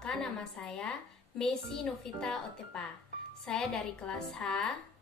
Perkenalkan, nama saya Messi Novita Otepa. Saya dari kelas H,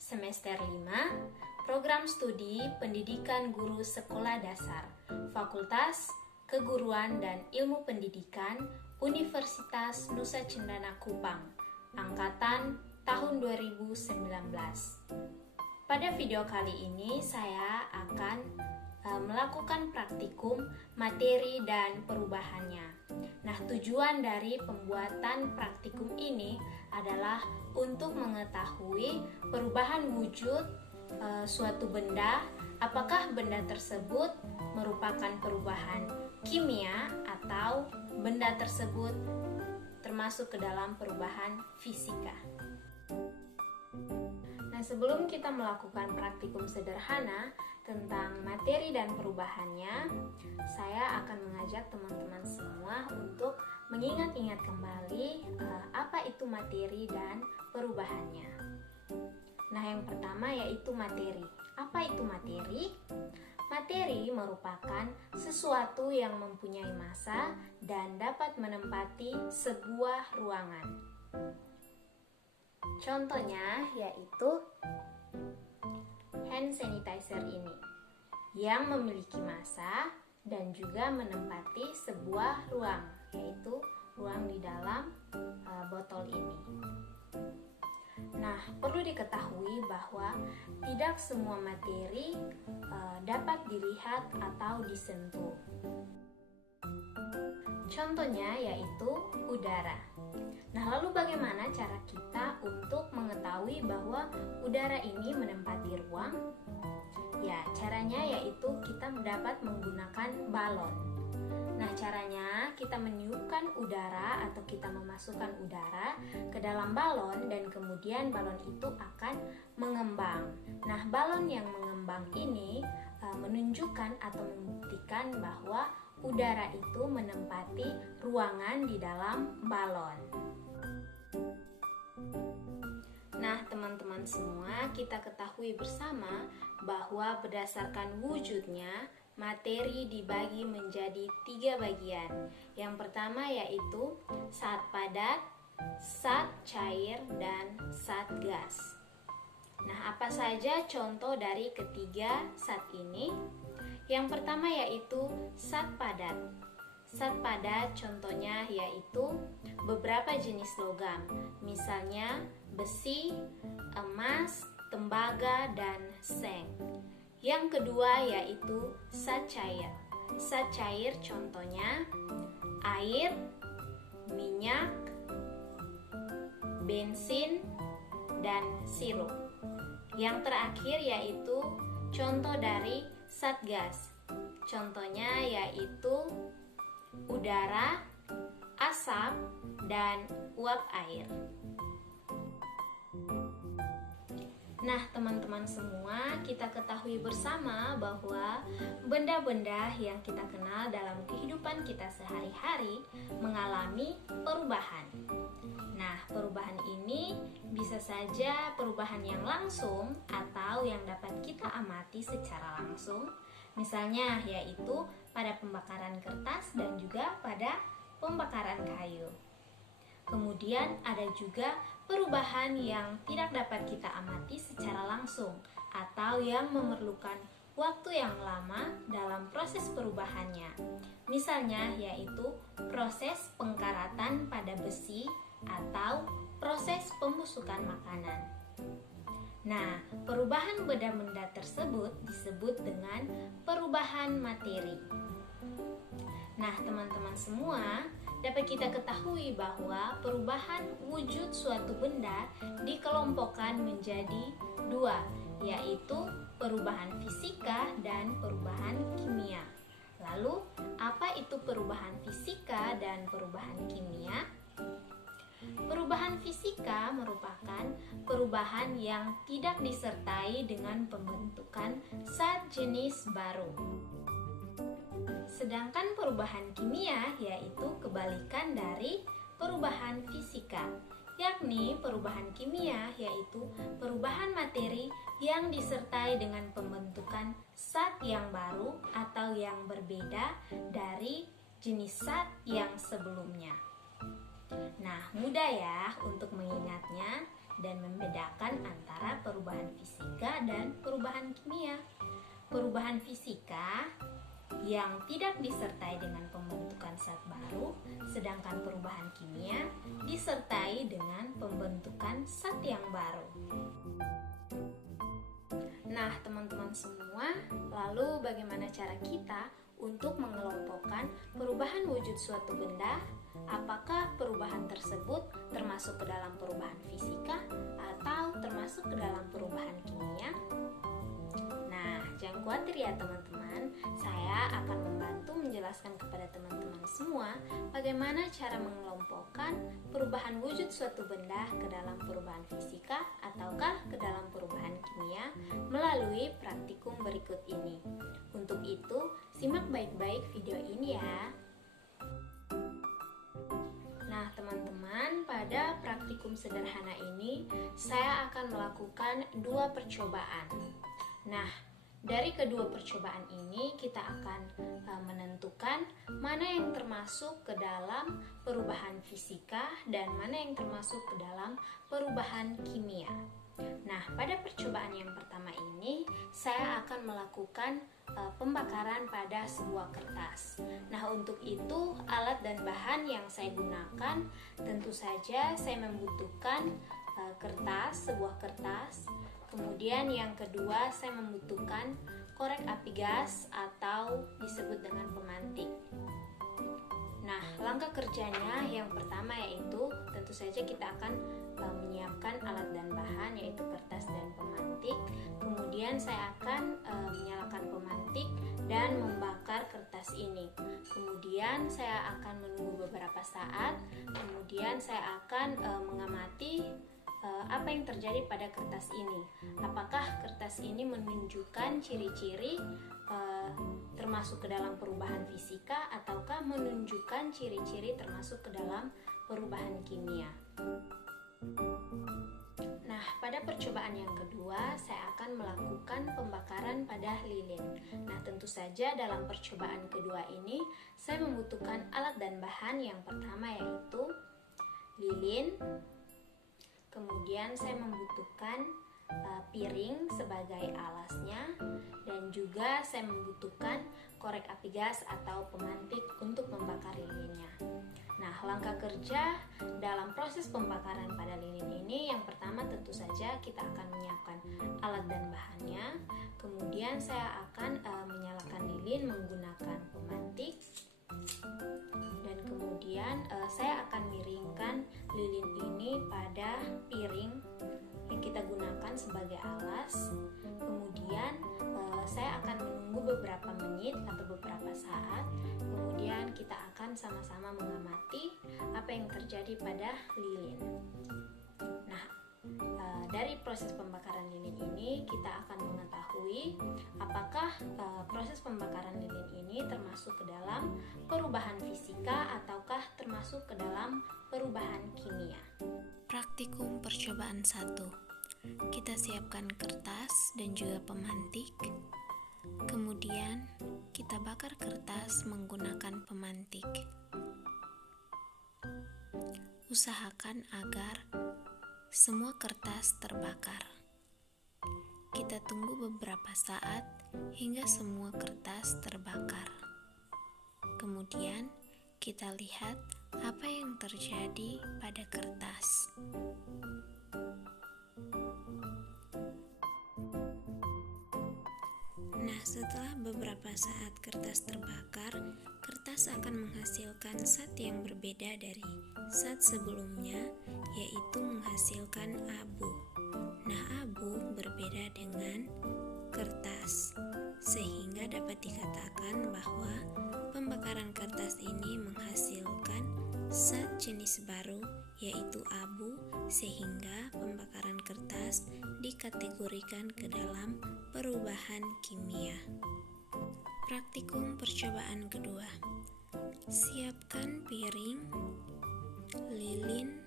semester 5, program studi Pendidikan Guru Sekolah Dasar, Fakultas Keguruan dan Ilmu Pendidikan, Universitas Nusa Cendana Kupang, angkatan tahun 2019. Pada video kali ini saya akan melakukan praktikum materi dan perubahannya. Nah, tujuan dari pembuatan praktikum ini adalah untuk mengetahui perubahan wujud suatu benda, apakah benda tersebut merupakan perubahan kimia atau benda tersebut termasuk ke dalam perubahan fisika. Nah, sebelum kita melakukan praktikum sederhana tentang materi dan perubahannya, saya akan mengajak teman-teman semua untuk mengingat-ingat kembali apa itu materi dan perubahannya. Nah, yang pertama yaitu materi. Apa itu materi? Materi merupakan sesuatu yang mempunyai massa dan dapat menempati sebuah ruangan. Contohnya yaitu hand sanitizer ini yang memiliki massa dan juga menempati sebuah ruang, yaitu ruang di dalam botol ini. Nah, perlu diketahui bahwa tidak semua materi dapat dilihat atau disentuh. Contohnya yaitu udara. Nah, lalu bagaimana cara kita untuk mengetahui bahwa udara ini menempati ruang? Ya, caranya yaitu kita dapat menggunakan balon. Nah, caranya kita meniupkan udara atau kita memasukkan udara ke dalam balon dan kemudian balon itu akan mengembang. Nah, balon yang mengembang ini menunjukkan atau membuktikan bahwa udara itu menempati ruangan di dalam balon. Nah, teman-teman semua, kita ketahui bersama bahwa berdasarkan wujudnya, materi dibagi menjadi 3 bagian. Yang pertama yaitu zat padat, zat cair, dan zat gas. Nah, apa saja contoh dari ketiga zat ini? Yang pertama yaitu zat padat. Zat padat contohnya yaitu beberapa jenis logam, misalnya besi, emas, tembaga, dan seng. Yang kedua yaitu zat cair. Zat cair contohnya air, minyak, bensin, dan sirup. Yang terakhir yaitu contoh dari zat gas. Contohnya yaitu udara, asap, dan uap air. Nah, teman-teman semua, kita ketahui bersama bahwa benda-benda yang kita kenal dalam kehidupan kita sehari-hari mengalami perubahan. Nah, perubahan ini bisa saja perubahan yang langsung atau yang dapat kita amati secara langsung. Misalnya yaitu pada pembakaran kertas dan juga pada pembakaran kayu. Kemudian ada juga perubahan yang tidak dapat kita amati secara langsung atau yang memerlukan waktu yang lama dalam proses perubahannya. Misalnya yaitu proses pengkaratan pada besi atau proses pembusukan makanan. Nah, perubahan benda-benda tersebut disebut dengan perubahan materi. Nah, teman-teman semua, dapat kita ketahui bahwa perubahan wujud suatu benda dikelompokkan menjadi 2, yaitu perubahan fisika dan perubahan kimia. Lalu, apa itu perubahan fisika dan perubahan kimia? Perubahan fisika merupakan perubahan yang tidak disertai dengan pembentukan zat jenis baru. Sedangkan perubahan kimia yaitu kebalikan dari perubahan fisika, yakni perubahan kimia yaitu perubahan materi yang disertai dengan pembentukan zat yang baru atau yang berbeda dari jenis zat yang sebelumnya. Nah, mudah ya untuk mengingatnya dan membedakan antara perubahan fisika dan perubahan kimia. Perubahan fisika yang tidak disertai dengan pembentukan zat baru, sedangkan perubahan kimia disertai dengan pembentukan zat yang baru. Nah, teman-teman semua, lalu bagaimana cara kita untuk mengelompokkan perubahan wujud suatu benda? Apakah perubahan tersebut termasuk ke dalam perubahan fisika atau termasuk ke dalam perubahan kimia? Nah, jangan khawatir ya teman-teman, saya akan membantu menjelaskan kepada teman-teman semua bagaimana cara mengelompokkan perubahan wujud suatu benda ke dalam perubahan fisika ataukah ke dalam perubahan kimia melalui praktikum berikut ini. Untuk itu, simak baik-baik video ini ya. Nah, teman-teman, pada praktikum sederhana ini saya akan melakukan 2 percobaan. Nah, dari kedua percobaan ini kita akan menentukan mana yang termasuk ke dalam perubahan fisika dan mana yang termasuk ke dalam perubahan kimia. Nah, pada percobaan yang pertama ini saya akan melakukan pembakaran pada sebuah kertas. Nah, untuk itu alat dan bahan yang saya gunakan tentu saja saya membutuhkan sebuah kertas. Kemudian yang kedua saya membutuhkan korek api gas atau disebut dengan pemantik. Nah, langkah kerjanya yang pertama yaitu tentu saja kita akan menyiapkan alat dan bahan yaitu kertas dan pemantik. Kemudian saya akan menyalakan pemantik dan membakar kertas ini. Kemudian saya akan menunggu beberapa saat. Kemudian saya akan mengamati apa yang terjadi pada kertas ini. Apakah kertas ini menunjukkan ciri-ciri termasuk ke dalam perubahan fisika ataukah menunjukkan ciri-ciri termasuk ke dalam perubahan kimia. Nah, pada percobaan yang kedua saya akan melakukan pembakaran pada lilin. Nah, tentu saja dalam percobaan kedua ini saya membutuhkan alat dan bahan yang pertama yaitu lilin. Kemudian saya membutuhkan piring sebagai alasnya dan juga saya membutuhkan korek api gas atau pemantik untuk membakar lilinnya. Nah, langkah kerja dalam proses pembakaran pada lilin ini yang pertama tentu saja kita akan menyiapkan alat dan bahannya. Kemudian saya akan menyalakan lilin menggunakan pemantik. Dan kemudian saya akan miringkan lilin ini pada piring yang kita gunakan sebagai alas. Kemudian saya akan menunggu beberapa menit atau beberapa saat. Kemudian kita akan sama-sama mengamati apa yang terjadi pada lilin. Nah, dari proses pembakaran lilin ini kita akan mengetahui apakah proses pembakaran lilin ini termasuk ke dalam perubahan fisika ataukah termasuk ke dalam perubahan kimia. Praktikum percobaan 1. Kita siapkan kertas dan juga pemantik. Kemudian kita bakar kertas menggunakan pemantik. Usahakan agar semua kertas terbakar. Kita tunggu beberapa saat hingga semua kertas terbakar. Kemudian kita lihat apa yang terjadi pada kertas. Nah, setelah beberapa saat kertas terbakar, kertas akan menghasilkan zat yang berbeda dari zat sebelumnya, yaitu menghasilkan abu. Nah, abu berbeda dengan kertas, sehingga dapat dikatakan bahwa pembakaran kertas ini menghasilkan zat jenis baru, yaitu abu, sehingga pembakaran kertas dikategorikan ke dalam perubahan kimia. Praktikum percobaan kedua. Siapkan piring, lilin,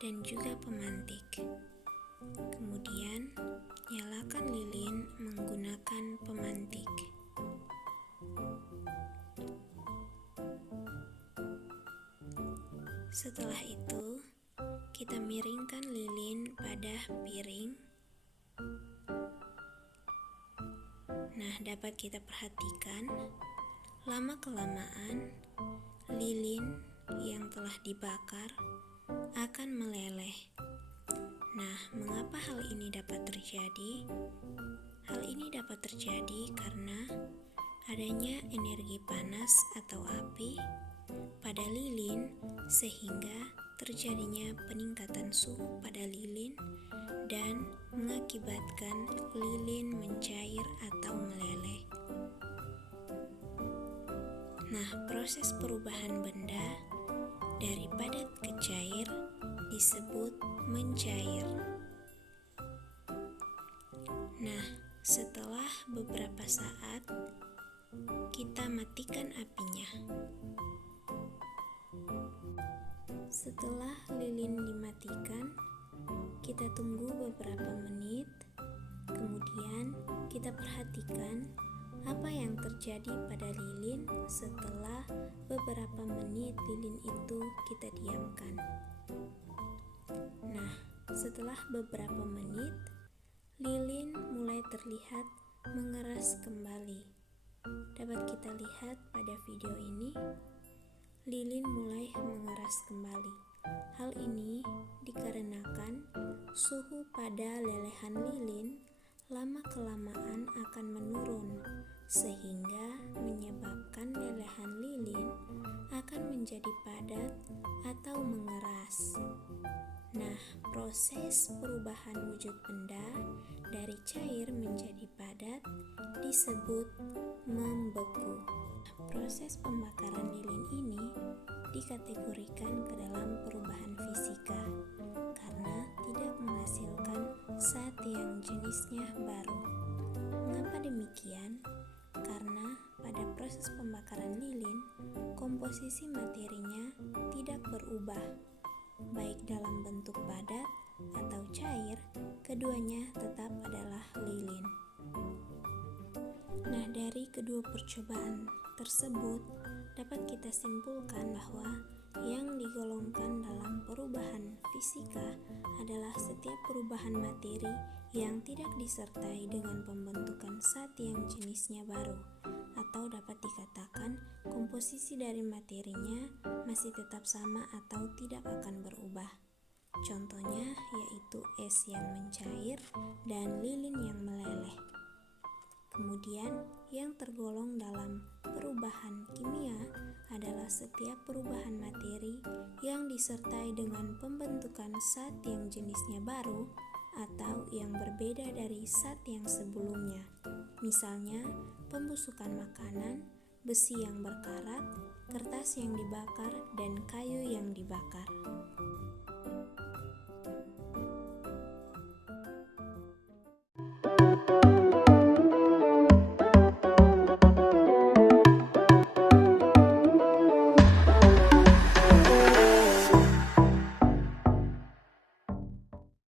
dan juga pemantik. Kemudian, nyalakan lilin menggunakan pemantik. Setelah itu, kita miringkan lilin pada piring. Nah, dapat kita perhatikan, lama-kelamaan lilin yang telah dibakar akan meleleh. Nah, mengapa hal ini dapat terjadi? Hal ini dapat terjadi karena adanya energi panas atau api pada lilin sehingga terjadinya peningkatan suhu pada lilin dan mengakibatkan lilin mencair atau meleleh. Nah, proses perubahan benda dari padat ke cair disebut mencair. Nah, setelah beberapa saat kita matikan apinya. Setelah lilin dimatikan, kita tunggu beberapa menit, kemudian kita perhatikan apa yang terjadi pada lilin setelah beberapa menit lilin itu kita diamkan. Nah, setelah beberapa menit, lilin mulai terlihat mengeras kembali. Dapat kita lihat pada video ini, lilin mulai mengeras kembali. Hal ini dikarenakan suhu pada lelehan lilin lama-kelamaan akan menurun, sehingga menyebabkan lelehan lilin akan menjadi padat atau mengeras. Nah, proses perubahan wujud benda dari cair menjadi padat disebut membeku. Proses pembakaran lilin ini dikategorikan ke dalam perubahan fisika karena tidak menghasilkan zat yang jenisnya baru. Mengapa demikian? Karena pada proses pembakaran lilin, komposisi materinya tidak berubah, baik dalam bentuk padat atau cair, keduanya tetap adalah lilin. Nah, dari kedua percobaan tersebut dapat kita simpulkan bahwa yang digolongkan dalam perubahan fisika adalah setiap perubahan materi yang tidak disertai dengan pembentukan zat yang jenisnya baru, atau dapat dikatakan komposisi dari materinya masih tetap sama atau tidak akan berubah. Contohnya yaitu es yang mencair dan lilin yang meleleh. Kemudian, yang tergolong dalam perubahan kimia adalah setiap perubahan materi yang disertai dengan pembentukan zat yang jenisnya baru atau yang berbeda dari zat yang sebelumnya. Misalnya, pembusukan makanan, besi yang berkarat, kertas yang dibakar, dan kayu yang dibakar.